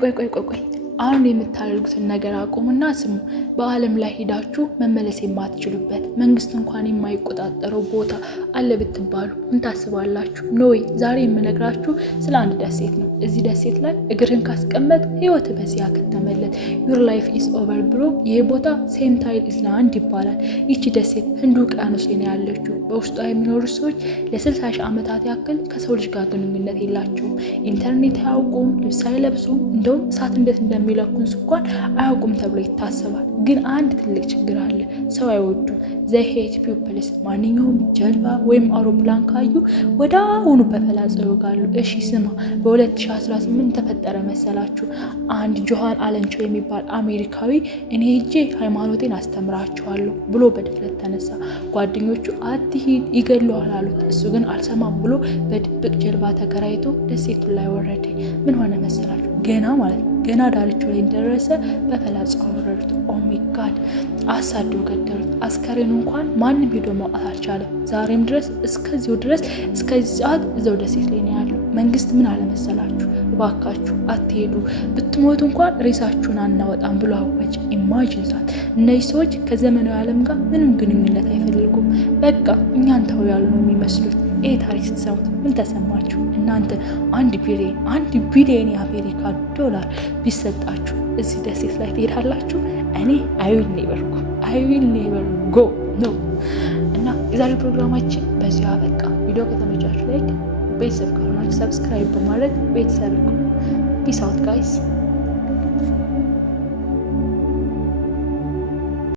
ቆይ አሁን የምታደርጉትን ነገር አቁሙና ስሙ። በዓለም ላይ ሄዳችሁ መመለስ የማትችሉበት መንግስት እንኳን የማይቆጣጠረው ቦታ አለ ብትባሉ ምን ታስባላችሁ? ኖይ ዛሬ የምነግራችሁ ስለ አንድ ደሴት ነው። እዚህ ደሴት ላይ እግርህን ካስቀመጥ ህይወት በዚህ ያከተመለት ዩር ላይፍ ኢዝ ኦቨር ብሎ ይህ ቦታ ሴንታይል ኢስላንድ ይባላል። ይቺ ደሴት ህንድ ውቅያኖስ ላይ ነው ያለችው። በውስጧ የሚኖሩ ሰዎች ለ60 ሺህ ዓመታት ያክል ከሰው ልጅ ጋር ግንኙነት የላቸውም። ኢንተርኔት አያውቁም፣ ልብስ አይለብሱም፣ እንደውም እሳት እንዴት እንደሚለኩን እንኳን አያውቁም ተብሎ ይታሰባል። ግን አንድ ትልቅ ችግር አለ። ሰው አይወዱም። ዘ ሄት ፒፕልስ። ማንኛውም ጀልባ ወይም አውሮፕላን ካዩ ወደ አሁኑ በፈላጻ ይወጋሉ። እሺ ስማ፣ በ2018 ተፈጠረ መሰላችሁ? አንድ ጆሃን አለንቸው የሚባል አሜሪካዊ እኔ ሄጄ ሃይማኖቴን አስተምራቸዋለሁ ብሎ በድፍረት ተነሳ። ጓደኞቹ አትሂድ ይገለዋል አሉት። እሱ ግን አልሰማም ብሎ በድብቅ ጀልባ ተከራይቶ ደሴቱን ላይ ወረደ። ምን ሆነ መሰላችሁ? ገና ዳርቻው ላይ እንደደረሰ በፈላጻ አወረዱት። ኦ ማይ ጋድ! አሳደው ገደሉት። አስከሬኑ እንኳን ማንም ሄዶ ማውጣት አልቻለም። ዛሬም ድረስ እስከዚህ ሰዓት እዛው ደሴት ላይ ነው ያለው። መንግስት ምን አለመሰላችሁ? እባካችሁ አትሄዱ፣ ብትሞቱ እንኳን ሬሳችሁን አናወጣም ብሎ አወጀ። ኢማጂን ዛት! እነዚህ ሰዎች ከዘመናዊ ዓለም ጋር ምንም ግንኙነት አይፈልጉም። በቃ እኛን ተው ያሉ ነው የሚመስሉት። ይህ ታሪክ ስትሰሙት ምን ተሰማችሁ? እናንተ 1 ቢሊዮን የአሜሪካ ዶላር ቢሰጣችሁ እዚህ ደሴት ላይ ትሄዳላችሁ? እኔ አይ ዊል ኔቨር ጎ ነው። እና የዛሬ ፕሮግራማችን በዚሁ አበቃ። ቪዲዮ ከተመቻችሁ ላይክ፣ ቤተሰብ ካልሆናችሁ ሰብስክራይብ በማድረግ ቤተሰብ ይሁኑ። ፒስ አውት ጋይስ።